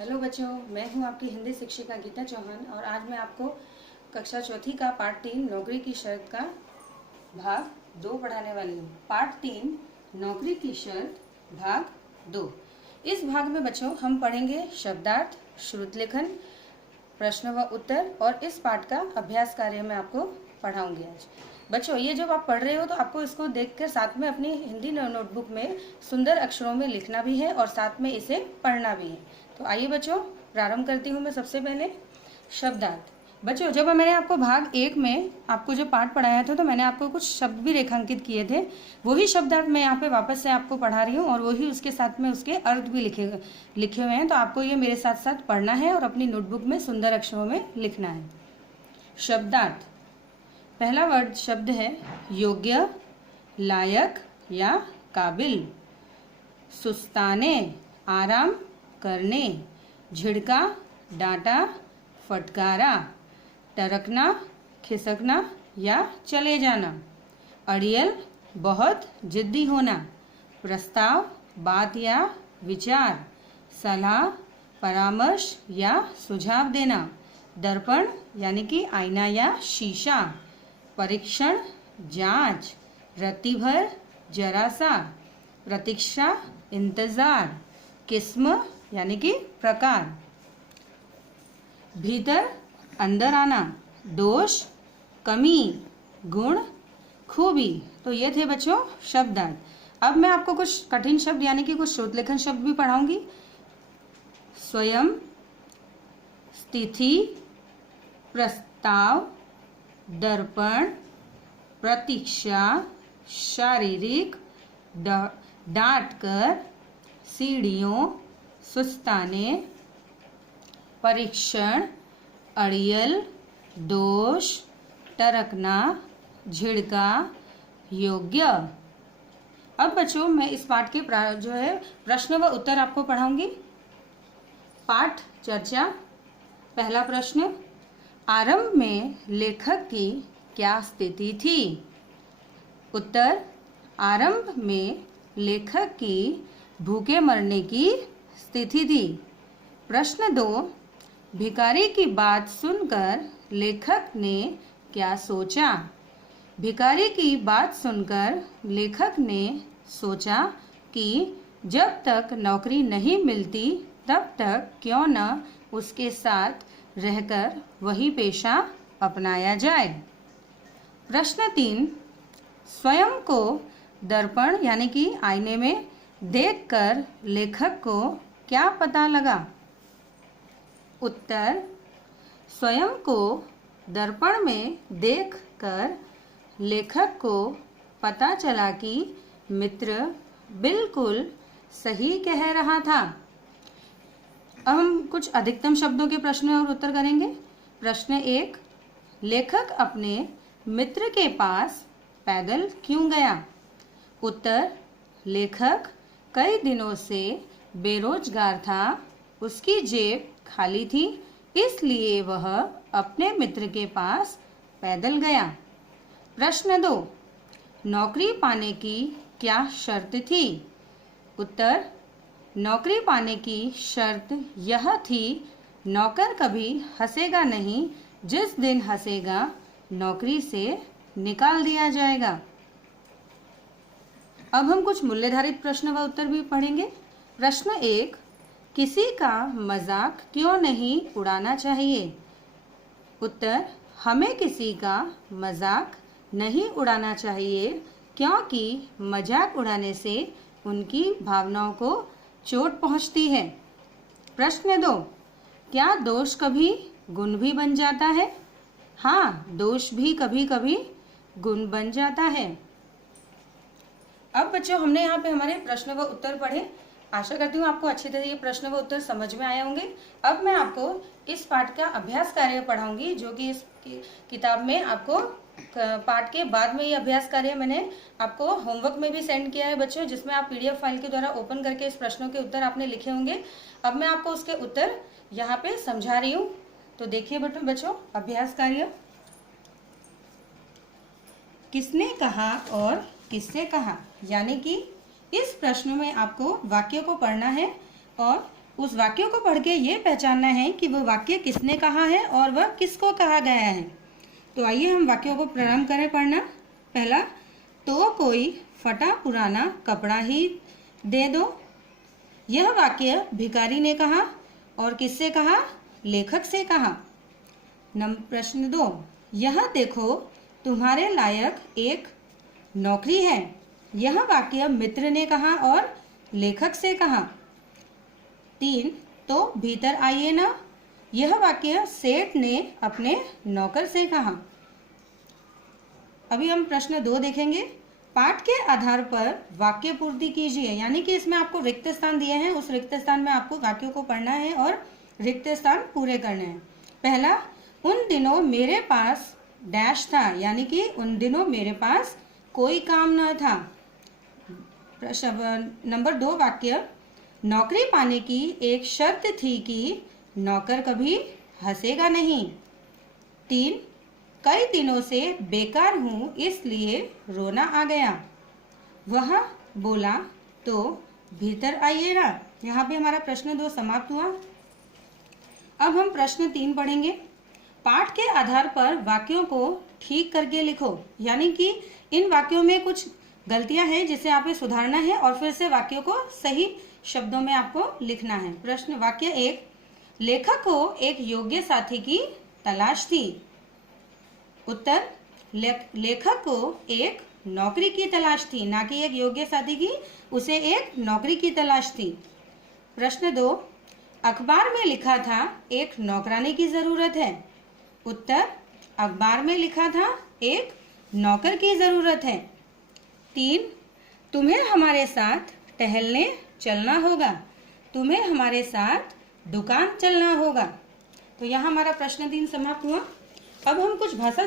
Hello बच्चों, मैं हूं आपकी हिंदी शिक्षिका गीता चौहान और आज मैं आपको कक्षा चौथी का पार्ट 3 नौकरी की शर्त का भाग 2 पढ़ाने वाली हूं। पार्ट 3 नौकरी की शर्त भाग 2। इस भाग में बच्चों हम पढ़ेंगे शब्दार्थ, श्रुत लेखन, प्रश्न व उत्तर और इस पाठ का अभ्यास कार्य मैं आपको पढ़ाऊंगी आज। बच्चों, ये जब आप पढ़ रहे हो तो आपको इसको देखकर साथ में अपनी हिंदी नोटबुक में सुंदर अक्षरों में लिखना भी है और साथ में इसे पढ़ना भी है। तो आइए बच्चों, प्रारंभ करती हूँ मैं सबसे पहले शब्दार्थ। बच्चों, जब मैंने आपको भाग 1 में आपको जो पाठ पढ़ाया था तो मैंने आपको कुछ शब्द भी रेखांकित किए थे। वही शब्दार्थ मैं यहाँ पे वापस से आपको पढ़ा रही हूँ और वही उसके साथ में उसके अर्थ भी लिखे हुए हैं। तो आपको ये मेरे साथ साथ पढ़ना है और अपनी नोटबुक में सुंदर अक्षरों में लिखना है। शब्दार्थ। पहला वर्ड शब्द है योग्य, लायक या काबिल। सुस्ताने, आराम करने। झिड़का, डांटा, फटकारा। टरकना, खिसकना या चले जाना। अड़ियल, बहुत जिद्दी होना। प्रस्ताव, बात या विचार। सलाह, परामर्श या सुझाव देना। दर्पण यानी कि आईना या शीशा। परीक्षण, जांच। रत्ती भर, जरा सा। प्रतीक्षा, इंतजार। किस्म यानी कि प्रकार। भीतर, अंदर आना। दोष, कमी। गुण, खूबी। तो ये थे बच्चों शब्दार्थ। अब मैं आपको कुछ कठिन शब्द यानी कि कुछ श्रुत लेखन शब्द भी पढ़ाऊंगी। स्वयं, स्थिति, प्रस्ताव, दर्पण, प्रतीक्षा, शारीरिक, डांट कर, सीढ़ियों, सुस्ताने, परीक्षण, अड़ियल, दोष, टरकना, झिड़का, योग्य। अब बच्चों मैं इस पाठ के जो है प्रश्न व उत्तर आपको पढ़ाऊंगी। पाठ चर्चा। पहला प्रश्न, आरंभ में लेखक की क्या स्थिति थी? उत्तर, आरंभ में लेखक की भूखे मरने की स्थिति थी। प्रश्न 2, भिखारी की बात सुनकर लेखक ने क्या सोचा? भिखारी की बात सुनकर लेखक ने सोचा कि जब तक नौकरी नहीं मिलती तब तक क्यों न उसके साथ रहकर वही पेशा अपनाया जाए। प्रश्न 3, स्वयं को दर्पण यानी कि आईने में देखकर लेखक को क्या पता लगा? उत्तर, स्वयं को दर्पण में देखकर लेखक को पता चला कि मित्र बिल्कुल सही कह रहा था। अब हम कुछ अधिकतम शब्दों के प्रश्न और उत्तर करेंगे। प्रश्न 1, लेखक अपने मित्र के पास पैदल क्यों गया? उत्तर, लेखक कई दिनों से बेरोजगार था, उसकी जेब खाली थी, इसलिए वह अपने मित्र के पास पैदल गया। प्रश्न 2, नौकरी पाने की क्या शर्त थी? उत्तर, नौकरी पाने की शर्त यह थी, नौकर कभी हंसेगा नहीं, जिस दिन हंसेगा नौकरी से निकाल दिया जाएगा। अब हम कुछ मूल्यधारित प्रश्न व उत्तर भी पढ़ेंगे। प्रश्न 1, किसी का मजाक क्यों नहीं उड़ाना चाहिए? उत्तर, हमें किसी का मजाक नहीं उड़ाना चाहिए क्योंकि मजाक उड़ाने से उनकी भावनाओं को चोट पहुंचती है। प्रश्न 2, क्या दोष कभी गुण भी बन जाता है? हाँ, दोष भी कभी कभी गुण बन जाता है। अब बच्चों हमने यहाँ पे हमारे प्रश्न व उत्तर पढ़े। आशा करती हूँ आपको अच्छी तरह ये प्रश्न व उत्तर समझ में आए होंगे। अब मैं आपको इस पाठ का अभ्यास कार्य पढ़ाऊंगी, जो कि इस किताब में आपको पाठ के बाद में ये अभ्यास कार्य मैंने आपको होमवर्क में भी सेंड किया है बच्चों, जिसमें आप PDF फाइल के द्वारा ओपन करके इस प्रश्नों के उत्तर आपने लिखे होंगे। अब मैं आपको उसके उत्तर यहाँ पे समझा रही हूँ, तो देखिए बच्चों अभ्यास कार्य। किसने कहा और किससे कहा, यानी कि इस प्रश्न में आपको वाक्य को पढ़ना है और उस वाक्य को पढ़ के ये पहचानना है कि वह वाक्य किसने कहा है और वह किसको कहा गया है। तो आइए हम वाक्यों को प्रारंभ करें पढ़ना। पहला, तो कोई फटा पुराना कपड़ा ही दे दो। यह वाक्य भिखारी ने कहा और किससे कहा? लेखक से कहा। प्रश्न 2, यह देखो तुम्हारे लायक एक नौकरी है। यह वाक्य मित्र ने कहा और लेखक से कहा। 3, तो भीतर आइए ना। यह वाक्य सेठ ने अपने नौकर से कहा। अभी हम प्रश्न 2 देखेंगे। पाठ के आधार पर वाक्य पूर्ति कीजिए, यानी कि इसमें आपको रिक्त स्थान दिए हैं, उस रिक्त स्थान में आपको वाक्यों को पढ़ना है और रिक्त स्थान पूरे करने हैं। पहला, उन दिनों मेरे पास डैश था, यानी कि उन दिनों मेरे पास कोई काम न था। नंबर 2 वाक्य, नौकरी पाने की एक शर्त थी कि नौकर कभी हंसेगा नहीं। 3, कई दिनों से बेकार हूँ इसलिए रोना आ गया। वह बोला तो भीतर आइए ना। यहाँ पे हमारा प्रश्न 2 समाप्त हुआ। अब हम प्रश्न 3 पढ़ेंगे। पाठ के आधार पर वाक्यों को ठीक करके लिखो, यानी कि इन वाक्यों में कुछ गलतियां हैं जिसे आपको सुधारना है और फिर से वाक्यों को सही शब्दों में आपको लिखना है। प्रश्न वाक्य 1, लेखक को एक योग्य साथी की तलाश थी। उत्तर, लेखक को एक नौकरी की तलाश थी, ना कि एक योग्य साथी की, उसे एक नौकरी की तलाश थी। प्रश्न 2, अखबार में लिखा था एक नौकरानी की जरूरत है। उत्तर, अखबार में लिखा था एक नौकर की जरूरत है। 3, तुम्हें हमारे साथ टहलने चलना होगा। तुम्हें हमारे साथ दुकान चलना होगा। तो यहाँ हमारा प्रश्न 3 समाप्त हुआ। अब हम कुछ भाषा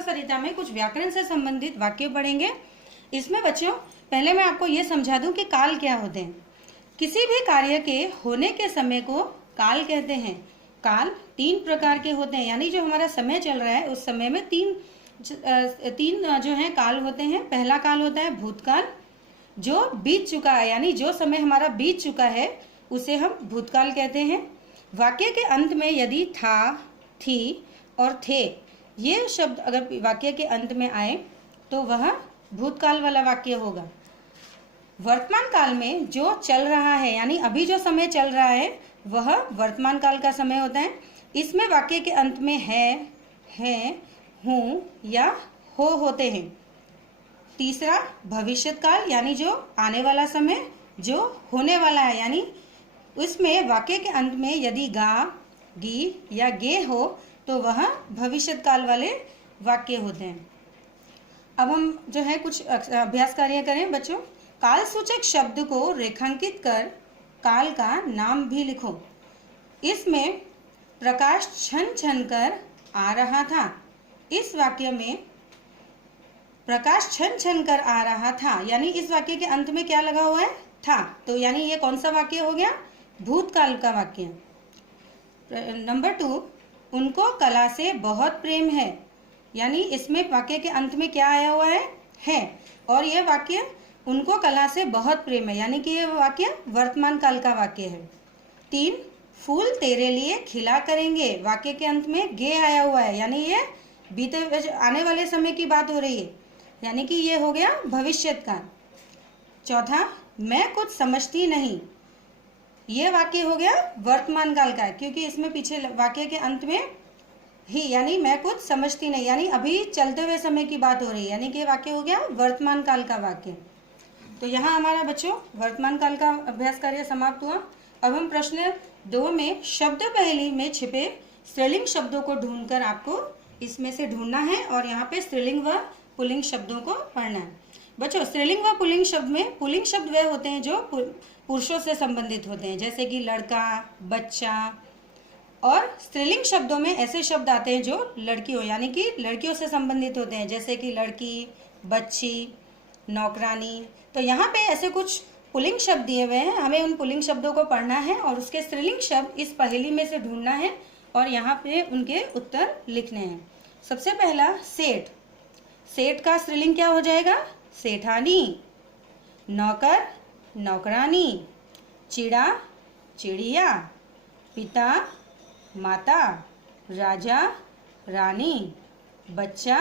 सरिता में कुछ व्याकरण से संबंधित वाक्य पढ़ेंगे। इसमें बच्चों पहले मैं आपको ये समझा दूं कि काल क्या होते हैं। किसी भी कार्य के होने के समय को काल कहते हैं। काल 3 प्रकार के होते हैं, यानी जो हमारा समय चल रहा है उस समय में तीन जो है काल होते हैं। पहला काल होता है भूतकाल, जो बीत चुका है, यानी जो समय हमारा बीत चुका है उसे हम भूतकाल कहते हैं। वाक्य के अंत में यदि था, थी और थे ये शब्द अगर वाक्य के अंत में आए तो वह भूतकाल वाला वाक्य होगा। वर्तमान काल में जो चल रहा है, यानी अभी जो समय चल रहा है वह वर्तमान काल का समय होता है। इसमें वाक्य के अंत में है, हूँ या हो होते हैं। तीसरा भविष्यत काल, यानी जो आने वाला समय, जो होने वाला है, यानी उसमें वाक्य के अंत में यदि गा, गी या गे हो तो वह भविष्यत काल वाले वाक्य होते हैं। अब हम जो है कुछ अभ्यास कार्य करें बच्चों। काल सूचक शब्द को रेखांकित कर काल का नाम भी लिखो। इसमें प्रकाश छन छन कर आ रहा था। इस वाक्य में प्रकाश छन छन कर आ रहा था, यानी इस वाक्य के अंत में क्या लगा हुआ है? था। तो यानी ये कौन सा वाक्य हो गया? भूतकाल का वाक्य। नंबर 2, उनको कला से बहुत प्रेम है, यानी इसमें वाक्य के अंत में क्या आया हुआ है, और यह वाक्य उनको कला से बहुत प्रेम है, यानी कि यह वाक्य वर्तमान काल का वाक्य है। 3, फूल तेरे लिए खिला करेंगे, वाक्य के अंत में गे आया हुआ है, यानी ये बीते आने वाले समय की बात हो रही है, यानी कि ये हो गया भविष्यत काल। 4, मैं कुछ समझती नहीं, ये वाक्य हो गया वर्तमान काल का, क्योंकि इसमें पीछे वाक्य के अंत में ही, यानी मैं कुछ समझती नहीं, यानी अभी चलते हुए समय की बात हो रही है, यानी कि वाक्य हो गया वर्तमान काल का वाक्य। तो यहाँ हमारा बच्चों वर्तमान काल का अभ्यास कार्य समाप्त हुआ। अब हम प्रश्न 2 में शब्द पहेली में छिपे स्त्रीलिंग शब्दों को ढूंढकर आपको इसमें से ढूंढना है और यहाँ पे स्त्रीलिंग व पुल्लिंग शब्दों को पढ़ना है। बच्चों स्त्रीलिंग व पुल्लिंग शब्द में पुल्लिंग शब्द वे होते हैं जो पुरुषों से संबंधित होते हैं, जैसे कि लड़का, बच्चा, और स्त्रीलिंग शब्दों में ऐसे शब्द आते हैं जो लड़कियों यानी कि लड़कियों से संबंधित होते हैं, जैसे कि लड़की, बच्ची, नौकरानी। तो यहाँ पे ऐसे कुछ पुल्लिंग शब्द दिए हुए हैं, हमें उन पुल्लिंग शब्दों को पढ़ना है और उसके स्त्रीलिंग शब्द इस पहेली में से ढूंढना है और यहाँ पे उनके उत्तर लिखने हैं। सबसे पहला सेठ, सेठ का स्त्रीलिंग क्या हो जाएगा? सेठानी। नौकर, नौकरानी। चिड़ा, चिड़िया, पिता, माता, राजा, रानी, बच्चा,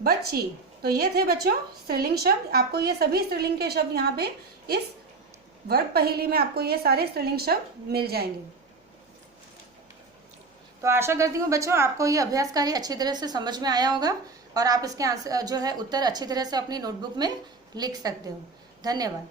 बच्ची। तो ये थे बच्चों स्त्रीलिंग शब्द। आपको ये सभी स्त्रीलिंग के शब्द यहाँ पे इस वर्ग पहेली में आपको ये सारे स्त्रीलिंग शब्द मिल जाएंगे। तो आशा करती हूँ बच्चों आपको ये अभ्यास कार्य अच्छी तरह से समझ में आया होगा और आप इसके आंसर जो है उत्तर अच्छी तरह से अपनी नोटबुक में लिख सकते हो। धन्यवाद।